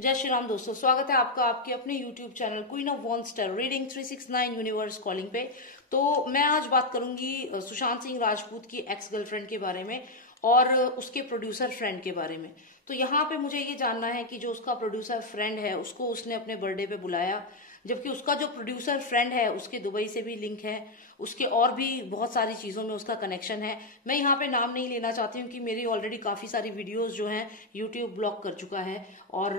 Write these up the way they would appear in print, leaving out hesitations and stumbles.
जय श्री राम दोस्तों, स्वागत है आपका आपके अपने YouTube channel queen of one star reading 369 universe calling पे। तो मैं आज बात करूंगी सुशांत सिंह राजपूत की एक्स गर्लफ्रेंड के बारे में और उसके प्रोड्यूसर फ्रेंड के बारे में। तो यहाँ पे मुझे ये जानना है कि जो उसका प्रोड्यूसर फ्रेंड है उसको उसने अपने बर्थडे पे बुलाया, जबकि उसका जो प्रोड्यूसर फ्रेंड है उसके दुबई से भी लिंक है, उसके और भी बहुत सारी चीजों में उसका कनेक्शन है। मैं यहाँ पे नाम नहीं लेना चाहती हूँ कि मेरी ऑलरेडी काफी सारी वीडियोस जो हैं यूट्यूब ब्लॉक कर चुका है और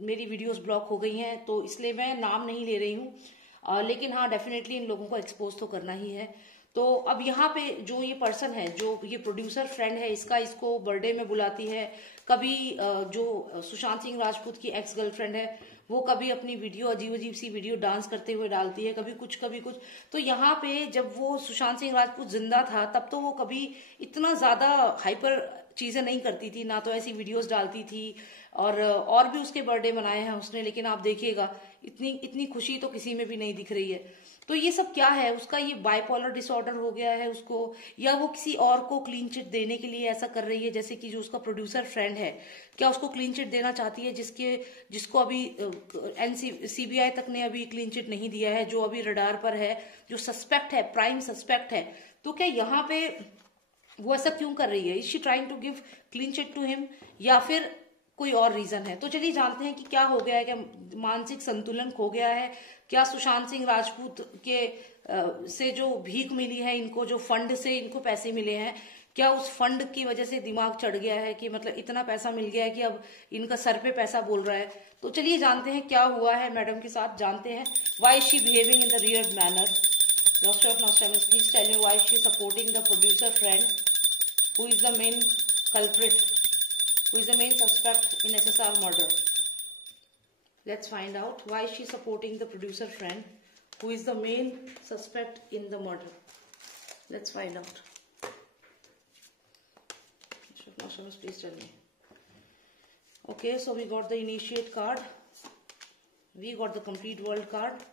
मेरी वीडियोस ब्लॉक हो गई हैं, तो इसलिए मैं नाम नहीं ले रही हूँ। लेकिन हाँ, डेफिनेटली इन लोगों को एक्सपोज तो करना ही है। तो अब यहाँ पे जो ये पर्सन है, जो ये प्रोड्यूसर फ्रेंड है, इसको बर्थडे में बुलाती है। कभी जो सुशांत सिंह राजपूत की एक्स गर्लफ्रेंड है वो कभी अपनी वीडियो अजीब अजीब सी वीडियो डांस करते हुए डालती है, कभी कुछ। तो यहाँ पे जब वो सुशांत सिंह राजपूत जिंदा था तब तो वो कभी इतना ज्यादा हाइपर चीजें नहीं करती थी, ना तो ऐसी वीडियोस डालती थी और भी उसके बर्थडे मनाए हैं उसने। लेकिन आप देखिएगा इतनी खुशी तो किसी में भी नहीं दिख रही है। तो ये सब क्या है? उसका ये बाइपोलर डिसऑर्डर हो गया है उसको, या वो किसी और को क्लीन चिट देने के लिए ऐसा कर रही है? जैसे कि जो उसका प्रोड्यूसर फ्रेंड है, क्या उसको क्लीन चिट देना चाहती है जिसको अभी सीबीआई तक ने अभी क्लीन चिट नहीं दिया है, जो अभी रडार पर है, जो सस्पेक्ट है, प्राइम सस्पेक्ट है। तो क्या यहाँ पे वो ऐसा क्यों कर रही है? Is she trying to give clean chit to him या फिर कोई और रीजन है? तो चलिए जानते हैं कि क्या हो गया है। क्या मानसिक संतुलन खो गया है? क्या सुशांत सिंह राजपूत के से जो भीख मिली है, इनको जो फंड से इनको पैसे मिले हैं, क्या उस फंड की वजह से दिमाग चढ़ गया है कि मतलब इतना पैसा मिल गया है कि अब इनका सर पे पैसा बोल रहा है? तो चलिए जानते हैं क्या हुआ है मैडम के साथ। जानते हैं why is she behaving in the weird manner. Doctor of Nostradamus, please tell me why she is supporting the producer friend who is the main culprit, who is the main suspect in SSR murder. Let's find out why she is supporting the producer friend who is the main suspect in the murder. Let's find out. Doctor of Nostradamus, please tell me. Okay, so we got the initiate card. We got the complete world card.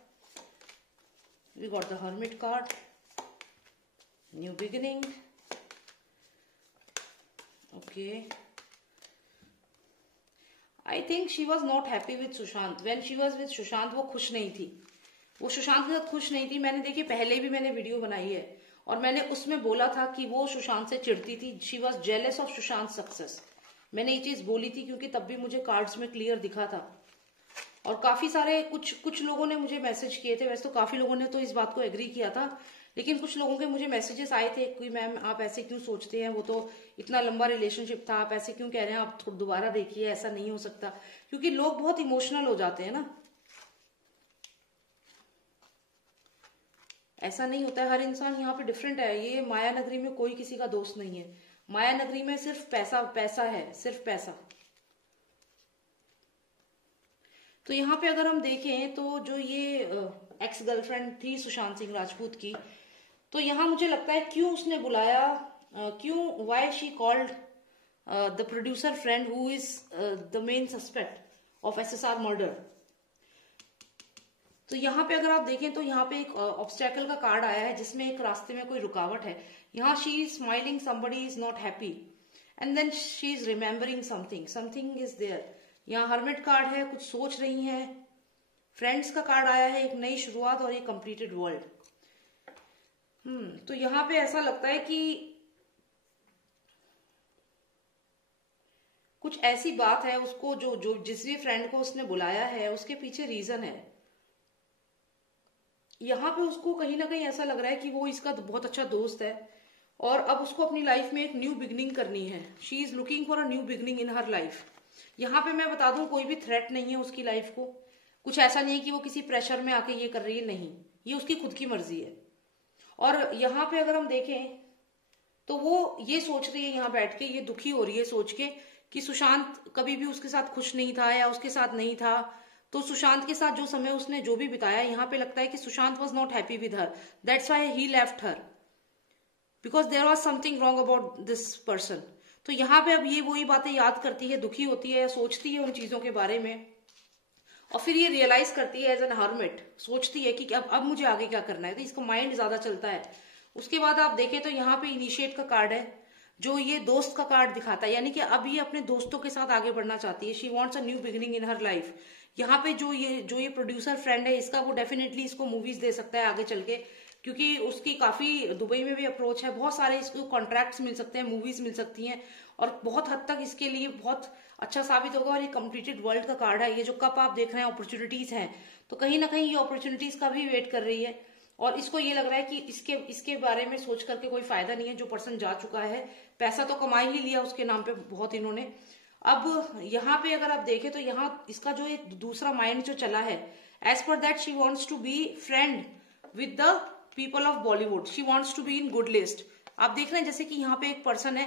We got the hermit card, new beginning. Okay, I think she was not happy with Sushant. When she was with Sushant वो खुश नहीं थी, वो सुशांत के साथ खुश नहीं थी। मैंने देखिए पहले भी मैंने वीडियो बनाई है और मैंने उसमें बोला था कि वो सुशांत से चिढ़ती थी। She was jealous of Sushant success. मैंने ये चीज बोली थी क्योंकि तब भी मुझे कार्ड्स में क्लियर दिखा था और काफी सारे कुछ लोगों ने मुझे मैसेज किए थे। वैसे तो काफी लोगों ने तो इस बात को एग्री किया था, लेकिन कुछ लोगों के मुझे मैसेजेस आए थे कि मैम आप ऐसे क्यों सोचते हैं, वो तो इतना लंबा रिलेशनशिप था, आप ऐसे क्यों कह रहे हैं, आप दोबारा देखिए, ऐसा नहीं हो सकता। क्योंकि लोग बहुत इमोशनल हो जाते हैं ना, ऐसा नहीं होता है। हर इंसान यहाँ पे डिफरेंट है। ये माया नगरी में कोई किसी का दोस्त नहीं है। माया नगरी में सिर्फ पैसा है, सिर्फ पैसा। तो यहाँ पे अगर हम देखें तो जो ये एक्स गर्लफ्रेंड थी सुशांत सिंह राजपूत की, तो यहाँ मुझे लगता है क्यों उसने बुलाया, क्यों why she called the producer friend who is the main suspect of SSR murder. तो यहाँ पे अगर आप देखें तो यहाँ पे एक ऑब्स्टेकल का कार्ड आया है जिसमें एक रास्ते में कोई रुकावट है। यहाँ she is smiling, somebody is not happy and then she is remembering something is there. यहाँ हर्मिट कार्ड है, कुछ सोच रही हैं। फ्रेंड्स का कार्ड आया है, एक नई शुरुआत और एक कंप्लीटेड वर्ल्ड। तो यहाँ पे ऐसा लगता है कि कुछ ऐसी बात है उसको जो जिस भी फ्रेंड को उसने बुलाया है उसके पीछे रीजन है। यहाँ पे उसको कहीं ना कहीं ऐसा लग रहा है कि वो इसका बहुत अच्छा दोस्त है और अब उसको अपनी लाइफ में एक न्यू बिगनिंग करनी है। She is looking for a new beginning in her life. यहाँ पे मैं बता दूं कोई भी थ्रेट नहीं है उसकी लाइफ को। कुछ ऐसा नहीं है कि वो किसी प्रेशर में आके ये कर रही है, नहीं, ये उसकी खुद की मर्जी है। और यहाँ पे अगर हम देखें तो वो ये सोच रही है, यहाँ बैठ के ये दुखी हो रही है सोच के कि सुशांत कभी भी उसके साथ खुश नहीं था या उसके साथ नहीं था। तो सुशांत के साथ जो समय उसने जो भी बिताया, यहाँ पे लगता है कि Sushant was not happy with her, that's why he left her, because there was something wrong about this person. तो यहाँ पे अब ये वही बातें याद करती है, दुखी होती है, सोचती है उन चीजों के बारे में और फिर ये रियलाइज करती है एज एन हर्मिट, सोचती है कि अब मुझे आगे क्या करना है। तो इसका माइंड ज्यादा चलता है। उसके बाद आप देखें तो यहाँ पे इनिशिएट का कार्ड है जो ये दोस्त का कार्ड दिखाता है, यानी कि अब ये अपने दोस्तों के साथ आगे बढ़ना चाहती है। She wants a new beginning in her life. यहाँ पे जो ये प्रोड्यूसर फ्रेंड है इसका, वो डेफिनेटली इसको मूवीज दे सकता है आगे चल के, क्योंकि उसकी काफी दुबई में भी अप्रोच है, बहुत सारे इसको कॉन्ट्रैक्ट्स मिल सकते हैं, मूवीज मिल सकती हैं, और बहुत हद तक इसके लिए बहुत अच्छा साबित होगा। और ये कंप्लीटेड वर्ल्ड का कार्ड है, ये जो कप आप देख रहे हैं अपॉर्चुनिटीज हैं, तो कहीं ना कहीं ये अपॉर्चुनिटीज का भी वेट कर रही है। और इसको ये लग रहा है कि इसके बारे में सोच करके कोई फायदा नहीं है। जो पर्सन जा चुका है, पैसा तो कमा ही लिया उसके नाम पे बहुत इन्होंने। अब यहाँ पे अगर आप देखें तो यहाँ इसका जो एक दूसरा माइंड जो चला है, as per that she wants to be friend with the people of Bollywood, she wants to be in good list. आप देख रहे हैं जैसे कि यहाँ पे एक पर्सन है,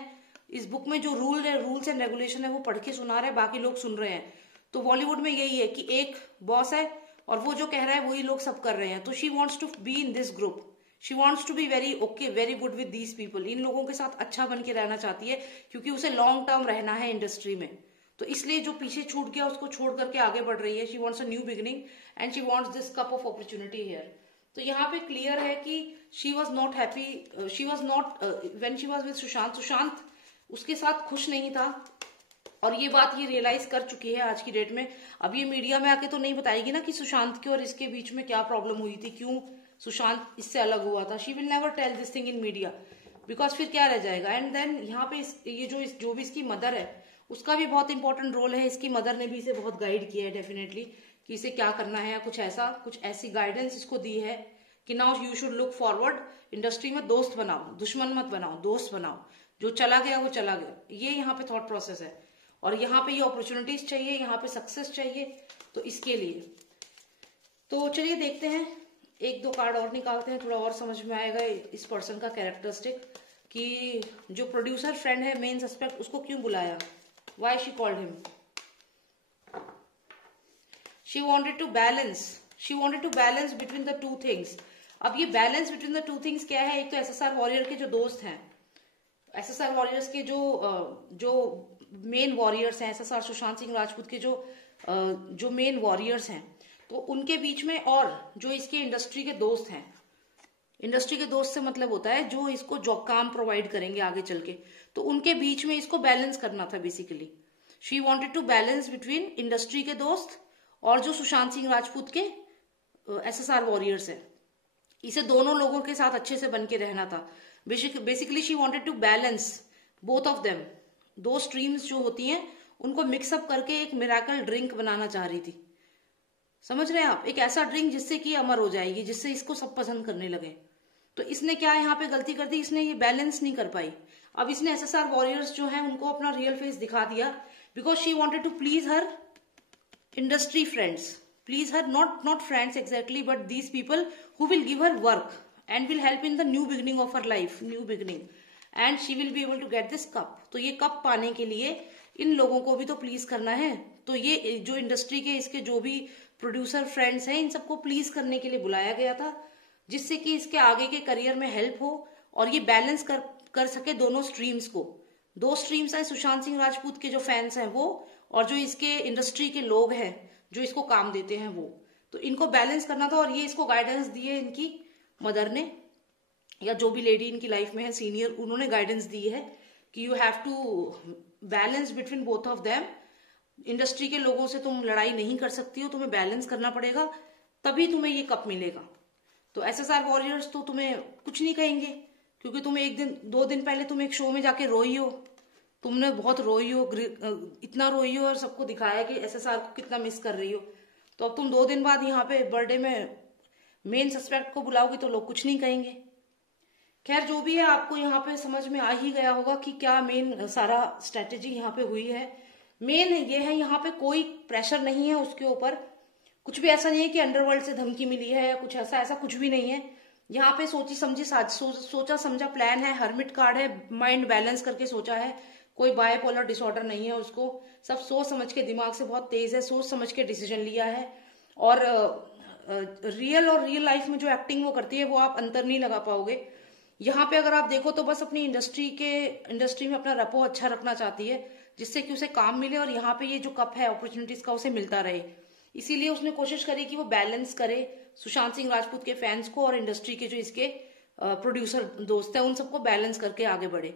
इस बुक में जो रूल्स एंड रेगुलेशन है वो पढ़ के सुना रहा है, बाकी लोग सुन रहे हैं। तो बॉलीवुड में यही है कि एक बॉस है और वो जो कह रहा है वही लोग सब कर रहे हैं। तो she wants to be in this group, she wants to be very okay, very good with these people. इन लोगों के साथ अच्छा बन के रहना चाहती है, क्योंकि उसे लॉन्ग टर्म रहना है इंडस्ट्री में। तो इसलिए जो पीछे छूट गया उसको छोड़ करके आगे बढ़ रही है। She wants a new beginning and she wants this cup of opportunity here. तो यहाँ पे क्लियर है कि she was not happy, she was not when she was with Sushant, Sushant उसके साथ खुश नहीं था, और ये बात ये रियलाइज कर चुकी है आज की डेट में। अब ये मीडिया में आके तो नहीं बताएगी ना कि सुशांत के और इसके बीच में क्या प्रॉब्लम हुई थी, क्यों सुशांत इससे अलग हुआ था। She will never tell this thing in media, because फिर क्या रह जाएगा। एंड देन यहाँ पे ये जो भी इसकी मदर है उसका भी बहुत इंपॉर्टेंट रोल है। इसकी मदर ने भी इसे बहुत गाइड किया है डेफिनेटली, कि इसे क्या करना है, कुछ ऐसी गाइडेंस इसको दी है कि now you should look forward. Industry में दोस्त बनाओ, दुश्मन मत बनाओ, दोस्त बनाओ। जो चला गया वो चला गया, ये यहाँ पे थॉट प्रोसेस है। और यहाँ पे ये अपॉर्चुनिटीज चाहिए, यहाँ पे सक्सेस चाहिए, तो इसके लिए। तो चलिए देखते हैं, एक दो कार्ड और निकालते हैं, थोड़ा और समझ में आएगा इस पर्सन का कैरेक्टरिस्टिक, कि जो प्रोड्यूसर फ्रेंड है मेन सस्पेक्ट, उसको क्यों बुलाया, why she called him. She wanted to balance between the two things. अब ये balance between the two things क्या है, एक तो एसएसआर वॉरियर के जो दोस्त हैं, एसएसआर वॉरियर्स के जो मेन वॉरियर्स हैं, एसएसआर सुशांत सिंह राजपूत के जो मेन वॉरियर्स हैं, तो उनके बीच में, और जो इसके इंडस्ट्री के दोस्त हैं, इंडस्ट्री के दोस्त से मतलब होता है जो इसको जॉब काम प्रोवाइड करेंगे आगे चल के, तो उनके बीच में इसको बैलेंस करना था basically. She wanted to balance between industry के दोस्त और जो सुशांत सिंह राजपूत के एसएसआर वॉरियर्स है, इसे दोनों लोगों के साथ अच्छे से बन के रहना था। Basically she wanted to balance both of them. दो स्ट्रीम्स जो होती हैं उनको मिक्सअप करके एक मिराकल ड्रिंक बनाना चाह रही थी। समझ रहे हैं आप, एक ऐसा ड्रिंक जिससे कि अमर हो जाएगी, जिससे इसको सब पसंद करने लगे। तो इसने क्या यहाँ पे गलती कर दी, इसने ये बैलेंस नहीं कर पाई। अब इसने एसएसआर वॉरियर्स जो है उनको अपना रियल फेस दिखा दिया, because she wanted to please her industry friends, please her not friends exactly, but these people who will give her work and will help in the new beginning of her life, new beginning, and she will be able to get this cup. तो ये cup पाने के लिए इन लोगों को भी तो please करना है। तो ये जो इंडस्ट्री के इसके जो भी प्रोड्यूसर फ्रेंड्स हैं, इन सबको प्लीज करने के लिए बुलाया गया था, जिससे कि इसके आगे के करियर में हेल्प हो और ये बैलेंस कर सके दोनों स्ट्रीम्स को। दो स्ट्रीम्स हैं, सुशांत सिंह राजपूत के जो फैंस हैं वो, और जो इसके इंडस्ट्री के लोग हैं जो इसको काम देते हैं वो। तो इनको बैलेंस करना था, और ये इसको गाइडेंस दी है इनकी मदर ने, या जो भी लेडी इनकी लाइफ में है सीनियर, उन्होंने गाइडेंस दी है कि you have to balance between both of them. Industry के लोगों से तुम लड़ाई नहीं कर सकती हो, तुम्हें बैलेंस करना पड़ेगा, तभी तुम्हें ये कप मिलेगा। तो एसएसआर वॉरियर्स तो तुम्हें कुछ नहीं कहेंगे, क्योंकि तुम एक दिन 2 दिन पहले तुम एक शो में जाके रोई हो, तुमने बहुत रोई हो, इतना रोई हो और सबको दिखाया कि एसएसआर को कितना मिस कर रही हो। तो अब तुम 2 दिन बाद यहाँ पे बर्थडे में मेन सस्पेक्ट को बुलाओगे तो लोग कुछ नहीं कहेंगे। खैर जो भी है, आपको यहाँ पे समझ में आ ही गया होगा कि क्या मेन सारा स्ट्रेटेजी यहाँ पे हुई है। मेन ये है, यहाँ पे कोई प्रेशर नहीं है उसके ऊपर, कुछ भी ऐसा नहीं है कि अंडरवर्ल्ड से धमकी मिली है या कुछ ऐसा कुछ भी नहीं है। यहाँ पे सोचा समझा प्लान है, हर्मिट कार्ड है, माइंड बैलेंस करके सोचा है, कोई बायपोलर डिसऑर्डर नहीं है उसको, सब सोच समझ के, दिमाग से बहुत तेज है, सोच समझ के डिसीजन लिया है। और रियल लाइफ में जो एक्टिंग वो करती है वो आप अंतर नहीं लगा पाओगे। यहाँ पे अगर आप देखो तो बस अपनी इंडस्ट्री में अपना रपो अच्छा रखना चाहती है, जिससे कि उसे काम मिले और यहाँ पे ये जो कप है अपॉर्चुनिटीज का उसे मिलता रहे। इसीलिए उसने कोशिश करी कि वो बैलेंस करे सुशांत सिंह राजपूत के फैंस को और इंडस्ट्री के जो इसके प्रोड्यूसर दोस्त हैं उन सबको बैलेंस करके आगे बढ़े,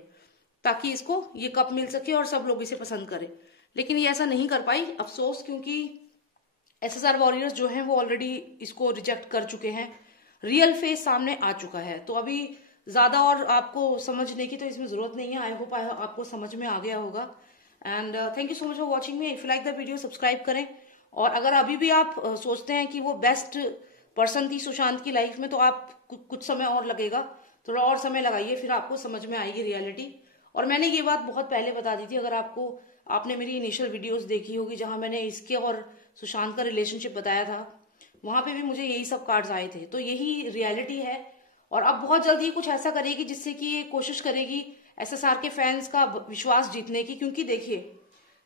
ताकि इसको ये कप मिल सके और सब लोग इसे पसंद करें। लेकिन ये ऐसा नहीं कर पाई, अफसोस, क्योंकि एसएसआर वॉरियर्स जो हैं वो ऑलरेडी इसको रिजेक्ट कर चुके हैं। रियल फेस सामने आ चुका है, तो अभी ज्यादा और आपको समझने की तो इसमें जरूरत नहीं है। आई होप आपको समझ में आ गया होगा। And thank you so much for watching me. If you like the video, subscribe करें। और अगर अभी भी आप सोचते हैं कि वो बेस्ट पर्सन थी सुशांत की लाइफ में, तो आप कुछ समय और लगेगा, थोड़ा और समय लगाइए, फिर आपको समझ में आएगी रियलिटी। और मैंने ये बात बहुत पहले बता दी थी, अगर आपने मेरी इनिशियल वीडियोस देखी होगी जहां मैंने इसके और सुशांत का रिलेशनशिप बताया था, वहां पे भी मुझे यही सब कार्ड्स आए थे। तो यही रियलिटी है। और अब बहुत जल्दी कुछ ऐसा करेगी जिससे कि ये कोशिश करेगी एसएसआर के फैंस का विश्वास जीतने की। क्योंकि देखिए,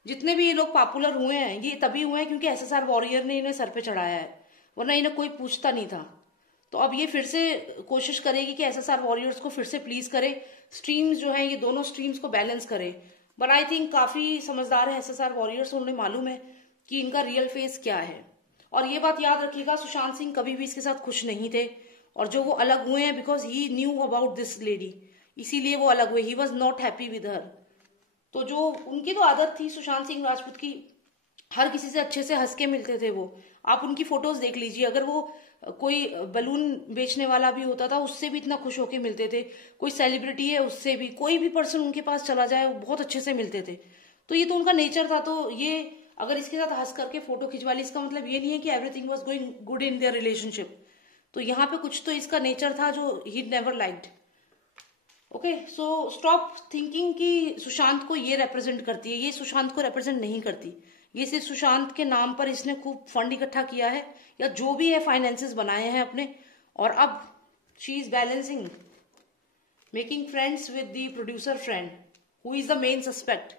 जितने भी ये लोग पॉपुलर हुए हैं, ये तभी हुए हैं क्योंकि एसएसआर वॉरियर ने इन्हें सर पे चढ़ाया है, वरना इन्हें कोई पूछता नहीं था। तो अब ये फिर से कोशिश करेगी कि एसएसआर वॉरियर्स को फिर से प्लीज करे, स्ट्रीम्स जो है ये दोनों स्ट्रीम्स को बैलेंस करे। बट आई थिंक काफी समझदार है एसएसआर वॉरियर्स, उन्हें मालूम है कि इनका रियल फेस क्या है। और ये बात याद रखिएगा, सुशांत सिंह कभी भी इसके साथ खुश नहीं थे, और जो वो अलग हुए हैं because he knew about this lady, इसीलिए वो अलग हुए। He was not happy with हर। तो जो उनकी तो आदत थी सुशांत सिंह राजपूत की, हर किसी से अच्छे से हंस के मिलते थे वो। आप उनकी फोटोज देख लीजिए, अगर वो कोई बलून बेचने वाला भी होता था उससे भी इतना खुश होके मिलते थे, कोई सेलिब्रिटी है उससे भी, कोई भी पर्सन उनके पास चला जाए वो बहुत अच्छे से मिलते थे। तो ये तो उनका नेचर था। तो ये अगर इसके साथ हंस करके फोटो खिंचवा ली, इसका मतलब ये नहीं है कि everything was going good in their relationship. तो यहाँ पे कुछ तो इसका नेचर था जो he never liked. Okay, so stop thinking कि सुशांत को ये रिप्रेजेंट करती है, ये सुशांत को रिप्रेजेंट नहीं करती। ये सिर्फ सुशांत के नाम पर इसने खूब फंड इकट्ठा किया है, या जो भी है फाइनेंसेस बनाए हैं अपने, और अब she is balancing, making friends with the producer friend who is the main suspect.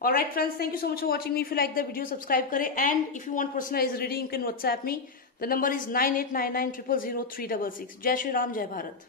Alright friends, thank you so much for watching me. If you like the video, subscribe करें, and if you want personalized reading, you can WhatsApp me. The number is 9899000366. जय श्री राम, जय भारत।